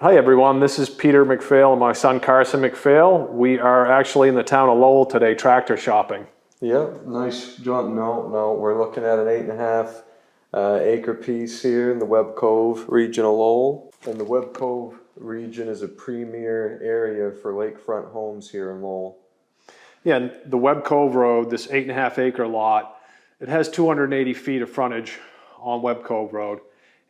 Hi everyone, this is Peter McPhail and my son Carson McPhail. We are actually in the town of Lowell today tractor shopping. Yep, nice jump. No, we're looking at an 8.5 acre piece here in the Webb Cove Region of Lowell. And the Webb Cove Region is a premier area for lakefront homes here in Lowell. Yeah, and the Webb Cove Road, this 8.5 acre lot, it has 280 feet of frontage on Webb Cove Road.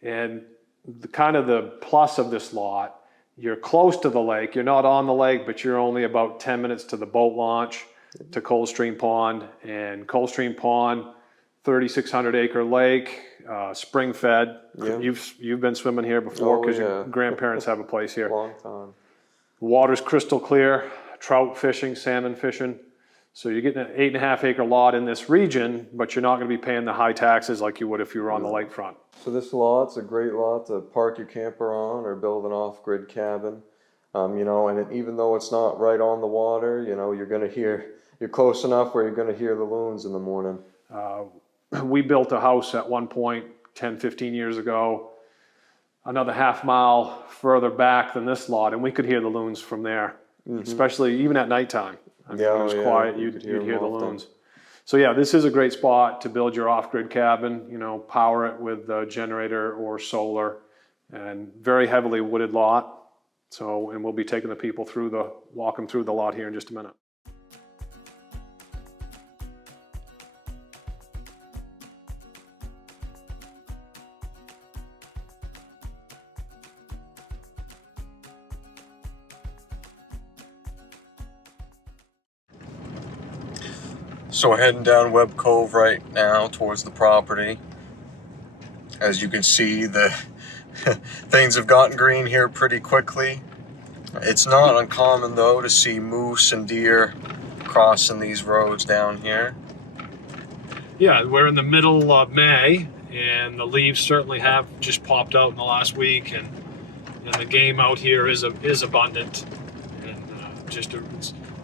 And the plus of this lot, you're close to the lake. You're not on the lake, but you're only about 10 minutes to the boat launch to Coldstream Pond. And Coldstream Pond, 3,600 acre lake, spring fed. Yeah. You've been swimming here before because your grandparents have a place here. Long time. The water's crystal clear, trout fishing, salmon fishing. So you're getting an 8.5 acre lot in this region, but you're not going to be paying the high taxes like you would if you were on the lakefront. So this lot's a great lot to park your camper on or build an off-grid cabin. And even though it's not right on the water, you're close enough where you're going to hear the loons in the morning. We built a house at one point 10, 15 years ago, another half mile further back than this lot, and we could hear the loons from there, especially even at nighttime. It was quiet, you'd hear the loons. So yeah, this is a great spot to build your off-grid cabin, power it with a generator or solar, and very heavily wooded lot. And we'll be taking the people walk them through the lot here in just a minute. So we're heading down Webb Cove right now towards the property. As you can see, the things have gotten green here pretty quickly. It's not uncommon though to see moose and deer crossing these roads down here. Yeah, we're in the middle of May and the leaves certainly have just popped out in the last week, and the game out here is abundant. And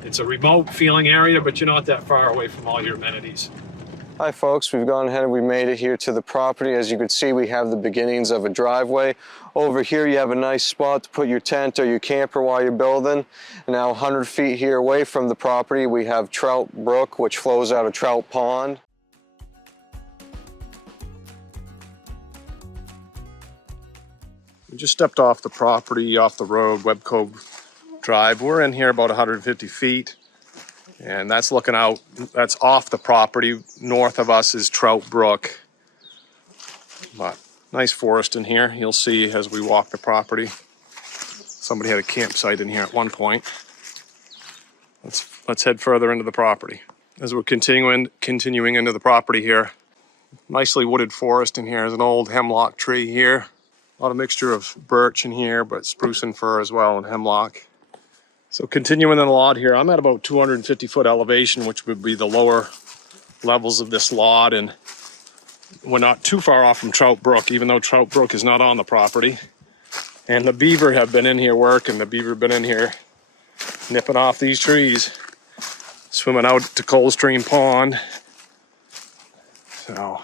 it's a remote feeling area, but you're not that far away from all your amenities. Hi folks, we've gone ahead and we made it here to the property. As you can see, we have the beginnings of a driveway. Over here you have a nice spot to put your tent or your camper while you're building. Now 100 feet here away from the property we have Trout Brook, which flows out of Trout Pond. We just stepped off the property, off the road, Webb Cove Drive. We're in here about 150 feet. And that's looking out, that's off the property. North of us is Trout Brook. But nice forest in here. You'll see as we walk the property. Somebody had a campsite in here at one point. Let's head further into the property. As we're continuing into the property here, nicely wooded forest in here. There's an old hemlock tree here. A lot of mixture of birch in here, but spruce and fir as well, and hemlock. So continuing in the lot here, I'm at about 250 foot elevation, which would be the lower levels of this lot. And we're not too far off from Trout Brook, even though Trout Brook is not on the property. And the beaver have been in here working. The beaver have been in here nipping off these trees, swimming out to Coldstream Pond. So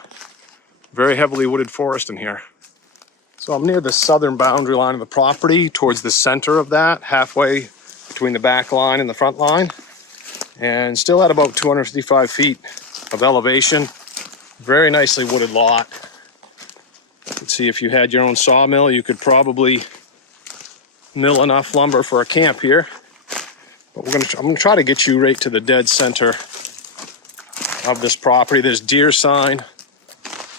very heavily wooded forest in here. So I'm near the southern boundary line of the property, towards the center of that, halfway between the back line and the front line, and still at about 255 feet of elevation. Very nicely wooded lot. Let's see, if you had your own sawmill, you could probably mill enough lumber for a camp here. But I'm gonna try to get you right to the dead center of this property. There's deer sign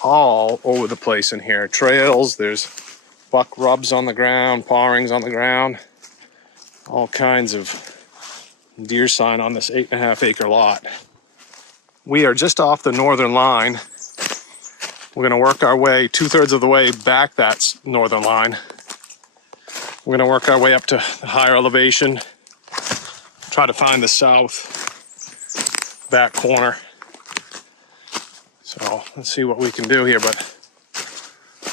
all over the place in here. Trails, there's buck rubs on the ground, pawings on the ground. All kinds of deer sign on this 8.5 acre lot. We are just off the northern line. We're gonna work our way 2/3 of the way back that northern line. We're gonna work our way up to the higher elevation, try to find the south back corner. So let's see what we can do here, but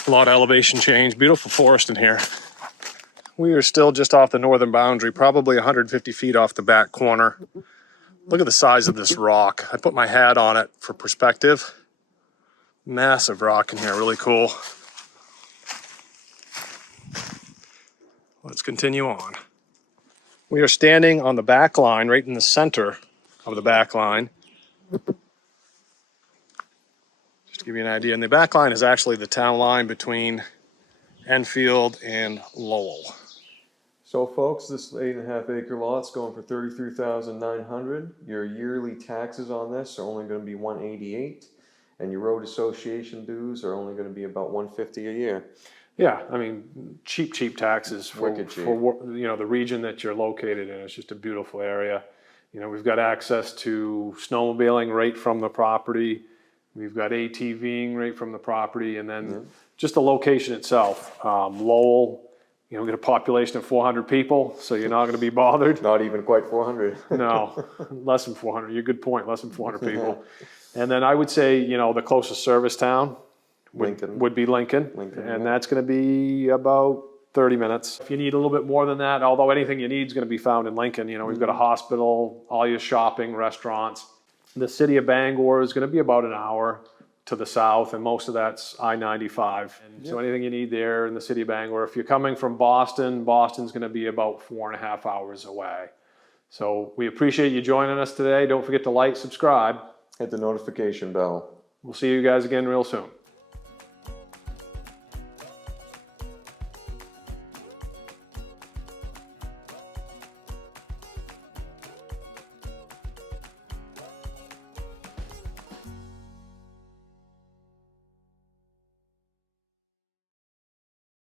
a lot of elevation change, beautiful forest in here. We are still just off the northern boundary, probably 150 feet off the back corner. Look at the size of this rock. I put my hat on it for perspective. Massive rock in here, really cool. Let's continue on. We are standing on the back line, right in the center of the back line. Just to give you an idea, and the back line is actually the town line between Enfield and Lowell. So folks, this 8.5 acre lot's going for $33,900. Your yearly taxes on this are only going to be $188, and your road association dues are only going to be about $150 a year. Yeah, I mean, cheap taxes for, Wicked cheap. for the region that you're located in. It's just a beautiful area. We've got access to snowmobiling right from the property. We've got ATVing right from the property, and then just the location itself. Lowell, we got a population of 400 people, so you're not going to be bothered. Not even quite 400. No, less than 400. You're a good point, less than 400 people. And then I would say, the closest service town would be Lincoln, and that's going to be about 30 minutes. If you need a little bit more than that, although anything you need is going to be found in Lincoln. We've got a hospital, all your shopping, restaurants. The city of Bangor is going to be about an hour to the south, and most of that's I-95. So anything you need there in the city of Bangor. If you're coming from Boston, Boston's going to be about 4.5 hours away. So we appreciate you joining us today. Don't forget to like, subscribe. Hit the notification bell. We'll see you guys again real soon.